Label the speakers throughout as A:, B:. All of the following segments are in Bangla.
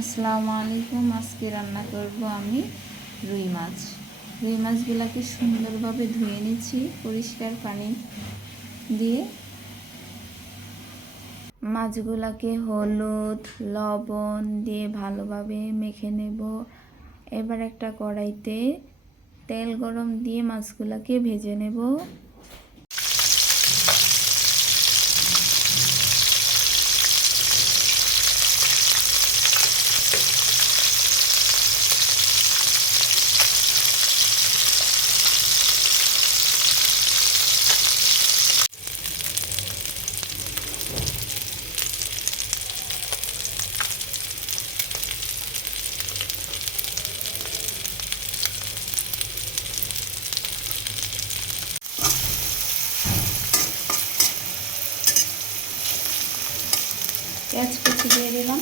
A: আসসালামু আলাইকুম। আজকে রান্না করব আমি রুই মাছ। রুই মাছগুলোকে সুন্দরভাবে ধুয়ে নিচ্ছি, পরিষ্কার পানি দিয়ে। মাছগুলোকে হলুদ, লবণ দিয়ে ভালোভাবে মেখে নেব। এবার একটা কড়াইতে তেল গরম দিয়ে মাছগুলোকে ভেজে নেব। পেঁয়াজ কুচি দিয়ে দিলাম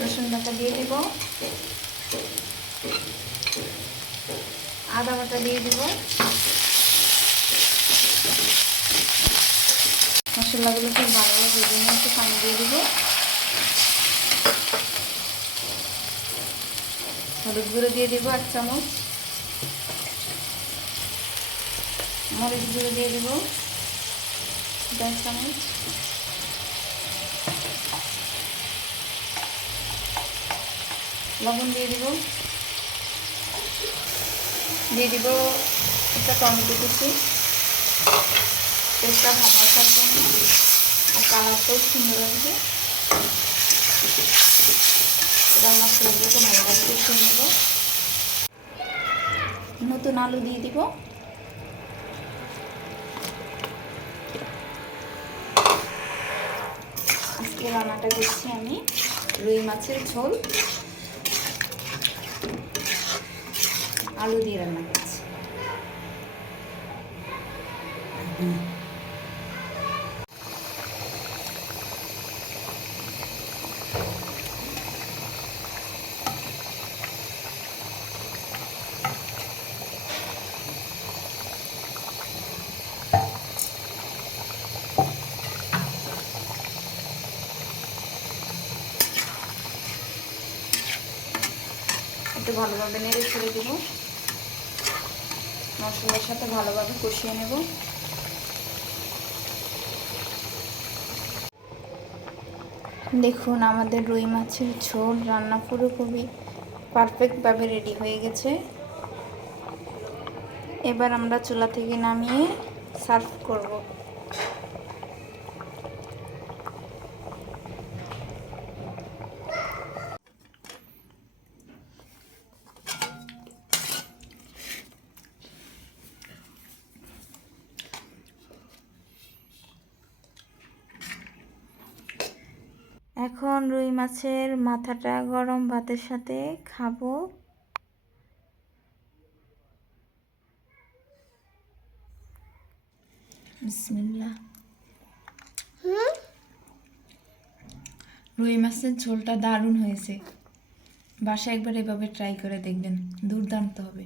A: রসুন বাটা দিয়ে দিব। আদা বাটা দিয়ে দিব। মশলাগুলোকে ভালোভাবে ভেজে নিয়ে একটু পানি দিয়ে দিব। হলুদ গুঁড়ো দিয়ে দিব এক চামচ। মরিচ গুঁড়ো দিয়ে দিব দেড় চামচ। লবণ দিয়ে দিব। দিয়ে দিব একটা টমেটো কুচি। পেস্টটা ভালো আসার জন্য আর কালারটাও সুন্দর আসবে। এবার মশলাগুলোকে ভালোভাবে কষিয়ে নেব। নতুন আলু দিয়ে দিব। আজকে রান্নাটা করছি আমি রুই মাছের ঝোল। আলু দিয়ে রান্না করছি। একটু ভালোভাবে নেড়ে ছেড়ে দেব। মশলার সাথে ভালোভাবে কষিয়ে নেব। দেখুন, আমাদের রুই মাছের ঝোল, রান্না খুবই পারফেক্টভাবে রেডি হয়ে গেছে। এবার আমরা চুলা থেকে নামিয়ে সার্ভ করব। এখন রুই মাছের মাথাটা গরম ভাতের সাথে খাব। বিসমিল্লাহ। রুই মাছের ঝোলটা দারুণ হয়েছে। বাসায় একবার এভাবে ট্রাই করে দেখবেন দুর্দান্ত হবে।